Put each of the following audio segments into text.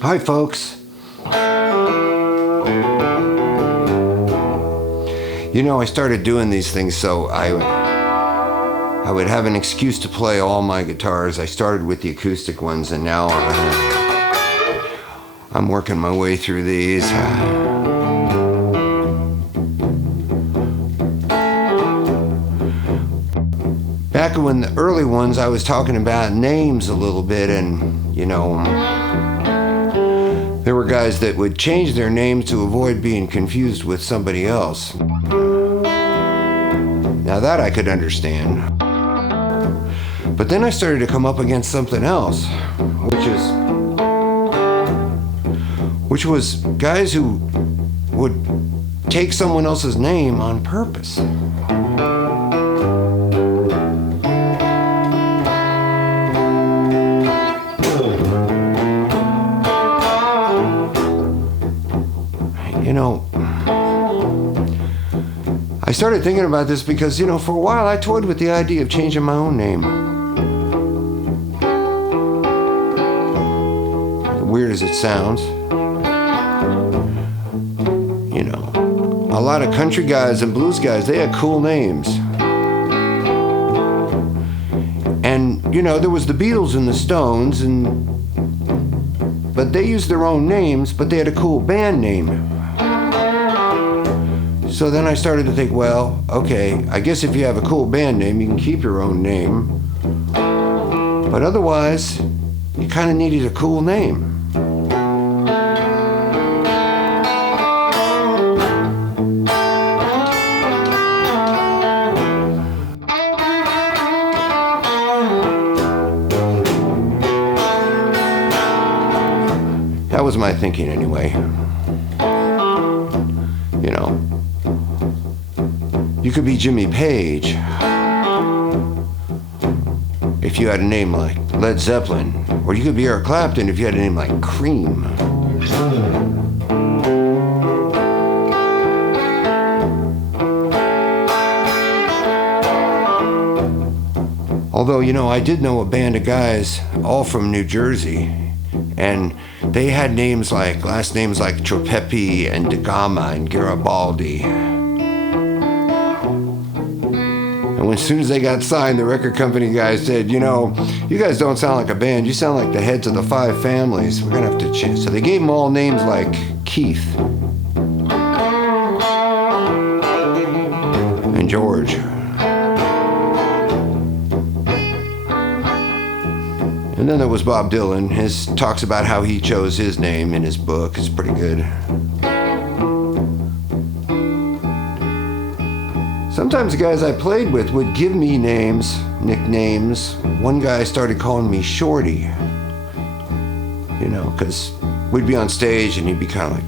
Hi, folks. You know, I started doing these things so I would have an excuse to play all my guitars. I started with the acoustic ones, and now I'm working my way through these. Back when the early ones, I was talking about names a little bit, and, you know, there were guys that would change their names to avoid being confused with somebody else. Now that I could understand. But then I started to come up against something else, which was guys who would take someone else's name on purpose. You know, I started thinking about this because, you know, for a while I toyed with the idea of changing my own name. Weird as it sounds. You know, a lot of country guys and blues guys, they had cool names. And, you know, there was the Beatles and the Stones, but they used their own names, but they had a cool band name. So then I started to think, well, okay, I guess if you have a cool band name, you can keep your own name. But otherwise, you kind of needed a cool name. That was my thinking anyway. You know. You could be Jimmy Page if you had a name like Led Zeppelin, or you could be Eric Clapton if you had a name like Cream. Although, you know, I did know a band of guys, all from New Jersey, and they had names like, last names like Tropepi and DeGama and Garibaldi. And as soon as they got signed, the record company guys said, you know, you guys don't sound like a band. You sound like the heads of the 5 families. We're going to have to change. So they gave them all names like Keith and George. And then there was Bob Dylan. His talks about how he chose his name in his book. It's pretty good. Sometimes the guys I played with would give me names, nicknames. One guy started calling me Shorty, you know, because we'd be on stage and he'd be kind of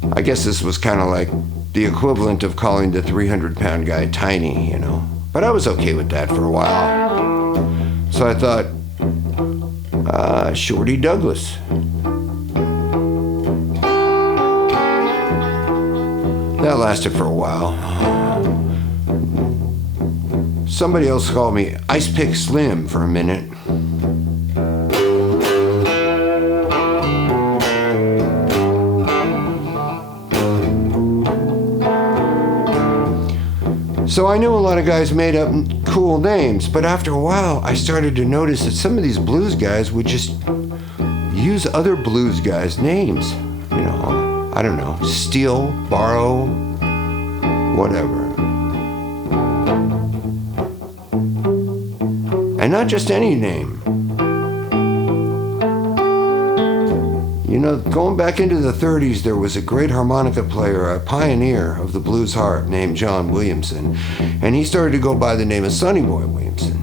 like, I guess this was kind of like the equivalent of calling the 300-pound guy Tiny, you know. But I was okay with that for a while. So I thought, Shorty Douglas. That lasted for a while. Somebody else called me Ice Pick Slim for a minute. So I knew a lot of guys made up cool names, but after a while I started to notice that some of these blues guys would just use other blues guys' names. You know, I don't know, steal, borrow, whatever. And not just any name. You know, going back into the 30s, there was a great harmonica player, a pioneer of the blues harp named John Williamson, and he started to go by the name of Sonny Boy Williamson.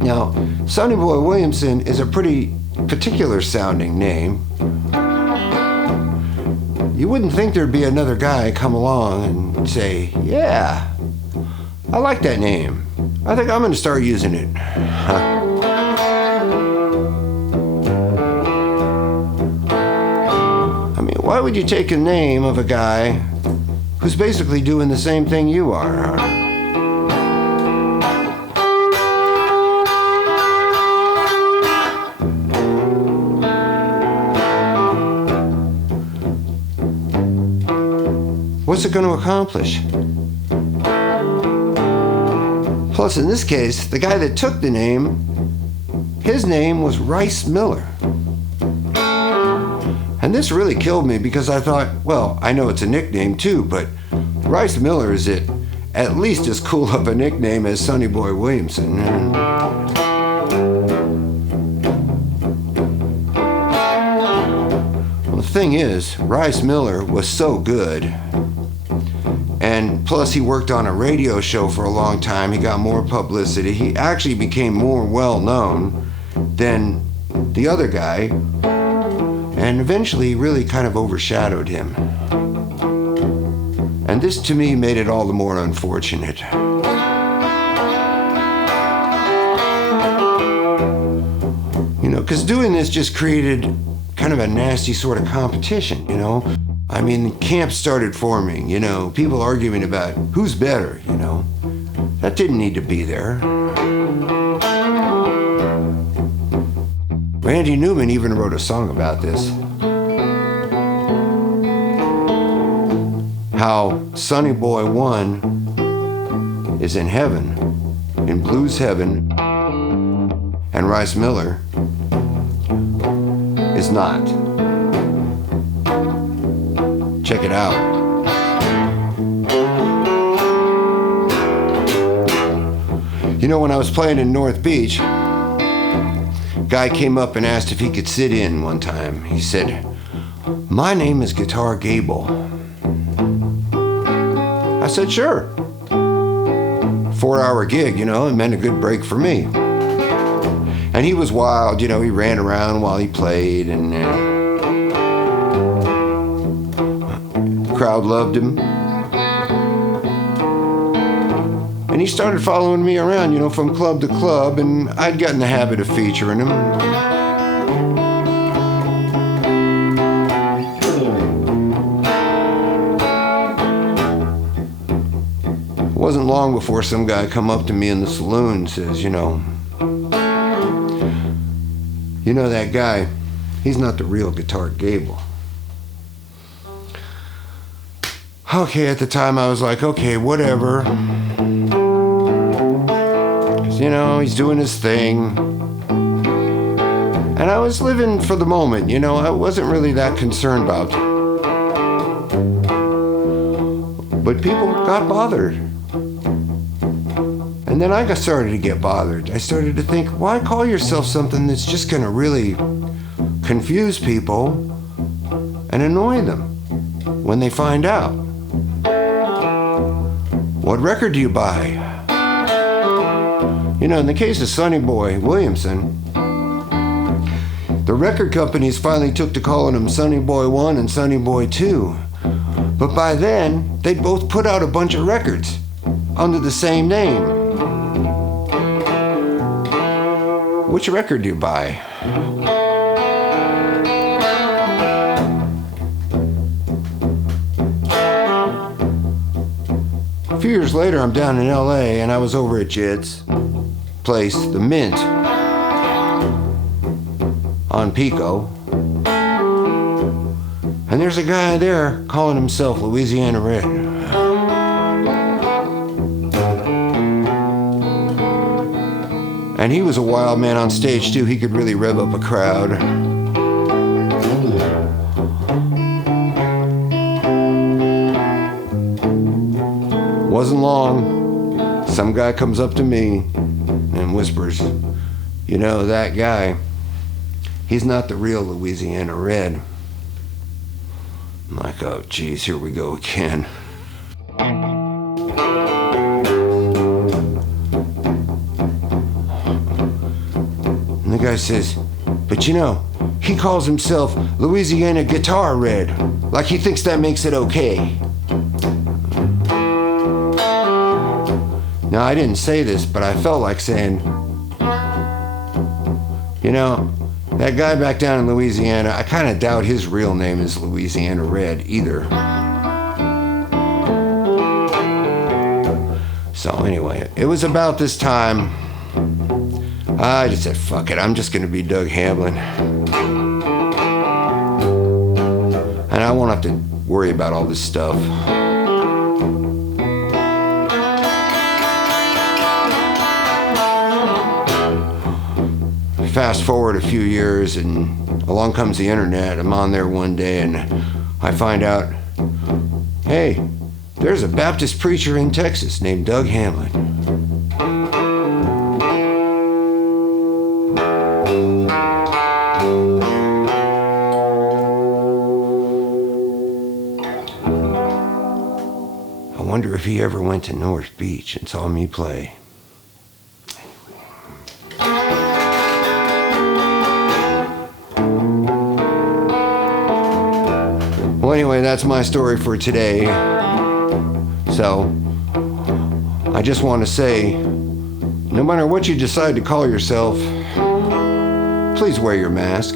Now, Sonny Boy Williamson is a pretty particular sounding name. You wouldn't think there'd be another guy come along and say, yeah, I like that name. I think I'm going to start using it. I mean, why would you take a name of a guy who's basically doing the same thing you are? what's it going to accomplish? Plus, in this case, the guy that took the name, his name was Rice Miller. And this really killed me because I thought, well, I know it's a nickname too, but Rice Miller is at least as cool of a nickname as Sonny Boy Williamson. Well, the thing is, Rice Miller was so good. And plus, he worked on a radio show for a long time. He got more publicity. He actually became more well-known than the other guy. And eventually, he really kind of overshadowed him. And this, to me, made it all the more unfortunate. You know, because doing this just created kind of a nasty sort of competition, you know? I mean, camps started forming, you know, people arguing about who's better, you know. That didn't need to be there. Randy Newman even wrote a song about this. How Sonny Boy 1 is in heaven, in blues heaven, and Rice Miller is not. Check it out. You know, when I was playing in North Beach, guy came up and asked if he could sit in one time. He said, "My name is Guitar Gable." I said, "Sure." 4-hour gig, you know, it meant a good break for me. And he was wild, you know, he ran around while he played, and crowd loved him. And he started following me around, you know, from club to club, and I'd got in the habit of featuring him. It wasn't long before some guy come up to me in the saloon and says, you know that guy, he's not the real Guitar Gable. Okay, at the time I was like, okay, whatever. You know, he's doing his thing. And I was living for the moment, you know, I wasn't really that concerned about it. But people got bothered. And then I started to get bothered. I started to think, why call yourself something that's just going to really confuse people and annoy them when they find out? What record do you buy? You know, in the case of Sonny Boy Williamson, the record companies finally took to calling him Sonny Boy 1 and Sonny Boy 2. But by then, they'd both put out a bunch of records under the same name. Which record do you buy? A few years later, I'm down in LA, and I was over at Jed's place, the Mint, on Pico. And there's a guy there calling himself Louisiana Red. And he was a wild man on stage too. He could really rev up a crowd. Wasn't long, some guy comes up to me and whispers, you know, that guy, he's not the real Louisiana Red. I'm like, oh geez, here we go again. And the guy says, but you know, he calls himself Louisiana Guitar Red, like he thinks that makes it okay. Now, I didn't say this, but I felt like saying, you know, that guy back down in Louisiana, I kind of doubt his real name is Louisiana Red either. So anyway, it was about this time, I just said, fuck it, I'm just going to be Doug Hamlin. And I won't have to worry about all this stuff. fast forward a few years, and along comes the internet. I'm on there one day, and I find out, hey, there's a Baptist preacher in Texas named Doug Hamlin. I wonder if he ever went to North Beach and saw me play. Well, anyway, that's my story for today. So, I just want to say, no matter what you decide to call yourself, please wear your mask.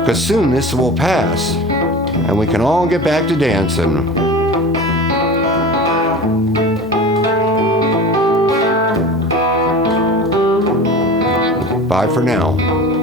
Because soon this will pass, and we can all get back to dancing. Bye for now.